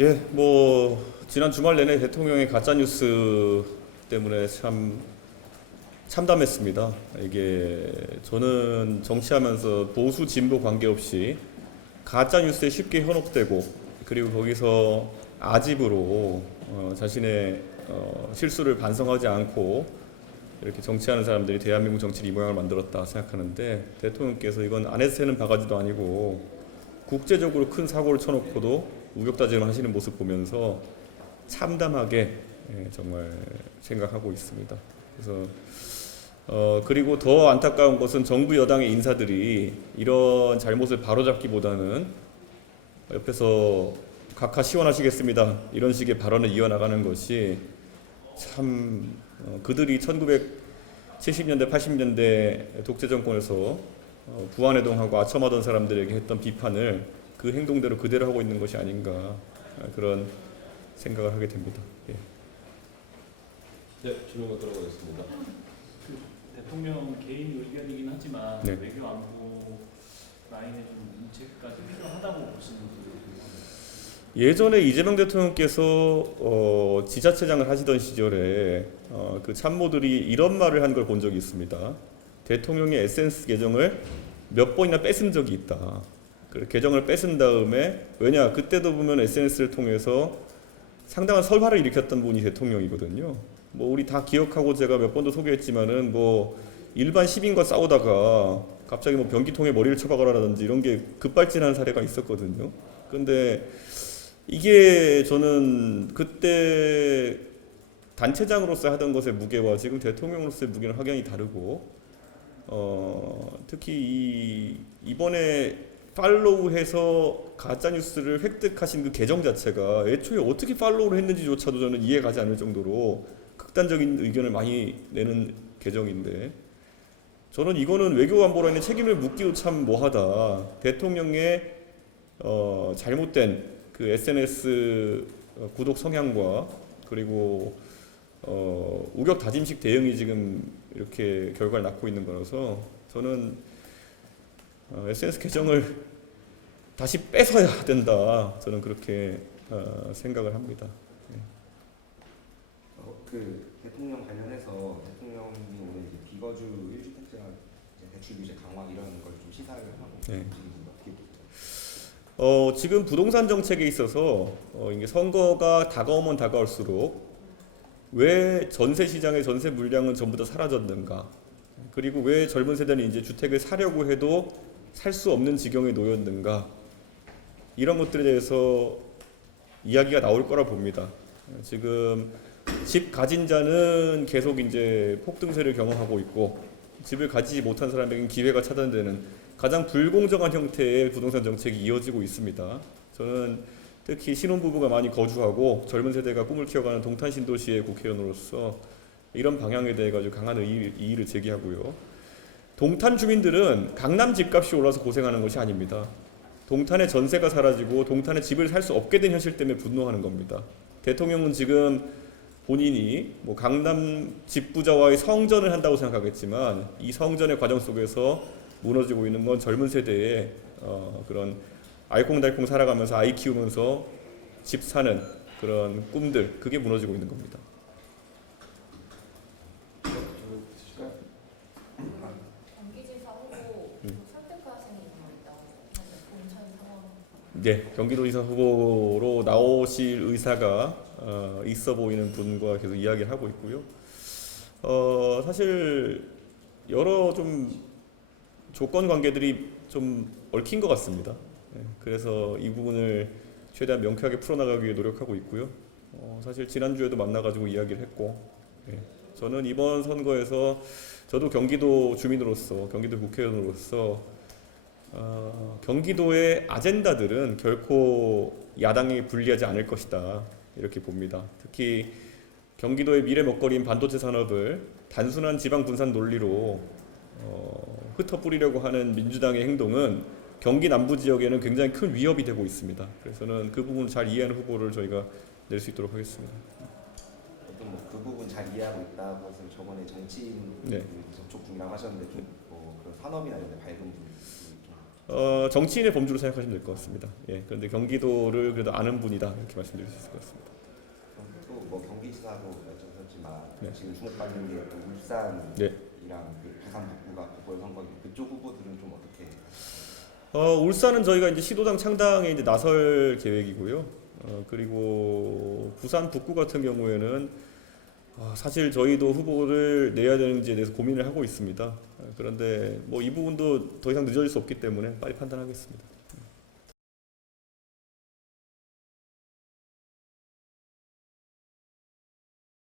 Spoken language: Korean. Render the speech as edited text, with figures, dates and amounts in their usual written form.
예, 뭐 지난 주말 내내 대통령의 가짜 뉴스 때문에 참 참담했습니다. 이게 저는 정치하면서 보수 진보 관계없이 가짜 뉴스에 쉽게 현혹되고 그리고 거기서 아집으로 자신의 실수를 반성하지 않고 이렇게 정치하는 사람들이 대한민국 정치를 이 모양을 만들었다 생각하는데 대통령께서 이건 안에서 새는 바가지도 아니고 국제적으로 큰 사고를 쳐놓고도 우격다짐을 하시는 모습 보면서 참담하게 정말 생각하고 있습니다. 그래서 그리고 더 안타까운 것은 정부 여당의 인사들이 이런 잘못을 바로잡기보다는 옆에서 각하 시원하시겠습니다 이런 식의 발언을 이어나가는 것이 참 그들이 1970년대 80년대 독재 정권에서 부안해동하고 아첨하던 사람들에게 했던 비판을 그 행동대로 그대로 하고 있는 것이 아닌가 그런 생각을 하게 됩니다. 예. 네, 질문가 들어가겠습니다. 대통령 개인 의견이긴 하지만 네. 외교 안보 라인의 좀 문책까지 필요하다고 보시는 분들이 예전에 이재명 대통령께서 지자체장을 하시던 시절에 그 참모들이 이런 말을 한 걸 본 적이 있습니다. 대통령의 SNS 계정을 몇 번이나 뺏은 적이 있다. 그 계정을 뺏은 다음에 왜냐 그때도 보면 SNS를 통해서 상당한 설화를 일으켰던 분이 대통령이거든요. 뭐 우리 다 기억하고 제가 몇 번도 소개했지만은 뭐 일반 시민과 싸우다가 갑자기 뭐 변기통에 머리를 쳐박으라든지 이런 게 급발진한 사례가 있었거든요. 근데 이게 저는 그때 단체장으로서 하던 것의 무게와 지금 대통령으로서의 무게는 확연히 다르고 특히 이번에 팔로우해서 가짜 뉴스를 획득하신 그 계정 자체가 애초에 어떻게 팔로우를 했는지조차도 저는 이해가지 않을 정도로 극단적인 의견을 많이 내는 계정인데 저는 이거는 외교안보라는 책임을 묻기도 참 뭐하다. 대통령의 잘못된 그 SNS 구독 성향과 그리고 우격 다짐식 대응이 지금 이렇게 결과를 낳고 있는 거라서 저는 SNS 계정을 다시 뺏어야 된다. 저는 그렇게 생각을 합니다. 그 대통령 관련해서 대통령이 오늘 이제 비거주 1주택자 대출 규제 강화 이런 걸 좀 시사를 하고 네. 어떻게 보세요? 지금 부동산 정책에 있어서 이게 선거가 다가오면 다가올수록 왜 전세 시장의 전세 물량은 전부 다 사라졌는가? 그리고 왜 젊은 세대는 이제 주택을 사려고 해도 살 수 없는 지경에 놓였는가? 이런 것들에 대해서 이야기가 나올 거라 봅니다. 지금 집 가진 자는 계속 이제 폭등세를 경험하고 있고 집을 가지지 못한 사람에게는 기회가 차단되는 가장 불공정한 형태의 부동산 정책이 이어지고 있습니다. 저는 특히 신혼부부가 많이 거주하고 젊은 세대가 꿈을 키워가는 동탄 신도시의 국회의원으로서 이런 방향에 대해 가지고 강한 이의를 제기하고요. 동탄 주민들은 강남 집값이 올라서 고생하는 것이 아닙니다. 동탄의 전세가 사라지고 동탄에 집을 살 수 없게 된 현실 때문에 분노하는 겁니다. 대통령은 지금 본인이 뭐 강남 집부자와의 성전을 한다고 생각하겠지만 이 성전의 과정 속에서 무너지고 있는 건 젊은 세대의 그런 알콩달콩 살아가면서 아이 키우면서 집 사는 그런 꿈들 그게 무너지고 있는 겁니다. 경기지사 후보 선택하시는 분이 있다고 본천 상원. 네, 경기도지사 후보로 나오실 의사가 있어 보이는 분과 계속 이야기를 하고 있고요. 사실 여러 좀 조건 관계들이 좀 얽힌 것 같습니다. 그래서 이 부분을 최대한 명쾌하게 풀어나가기 위해 노력하고 있고요. 사실 지난주에도 만나가지고 이야기를 했고 저는 이번 선거에서 저도 경기도 주민으로서 경기도 국회의원으로서 경기도의 아젠다들은 결코 야당에 불리하지 않을 것이다 이렇게 봅니다. 특히 경기도의 미래 먹거리인 반도체 산업을 단순한 지방 분산 논리로 흩어뿌리려고 하는 민주당의 행동은 경기 남부 지역에는 굉장히 큰 위협이 되고 있습니다. 그래서는 그 부분을 잘 이해하는 후보를 저희가 낼 수 있도록 하겠습니다. 어떤 뭐 그 부분 잘 이해하고 있다고 해서 저번에 정치인 네. 접촉 중이라고 하셨는데 좀 뭐 그런 산업이나 이런 데 밝은 부분 좀 정치인의 범주로 생각하시면 될 것 같습니다. 예, 그런데 경기도를 그래도 아는 분이다 이렇게 말씀드릴 수 있을 것 같습니다. 또 뭐 경기지사도 여쭤봤지만 네. 지금 주목받는 게 또 울산이랑 네. 그 부산 북구가 보궐선거인데 그쪽 후보들은 좀 어떻게 하실까요? 울산은 저희가 이제 시도당 창당에 이제 나설 계획이고요. 그리고 부산 북구 같은 경우에는 사실 저희도 후보를 내야 되는지에 대해서 고민을 하고 있습니다. 그런데 뭐 이 부분도 더 이상 늦어질 수 없기 때문에 빨리 판단하겠습니다.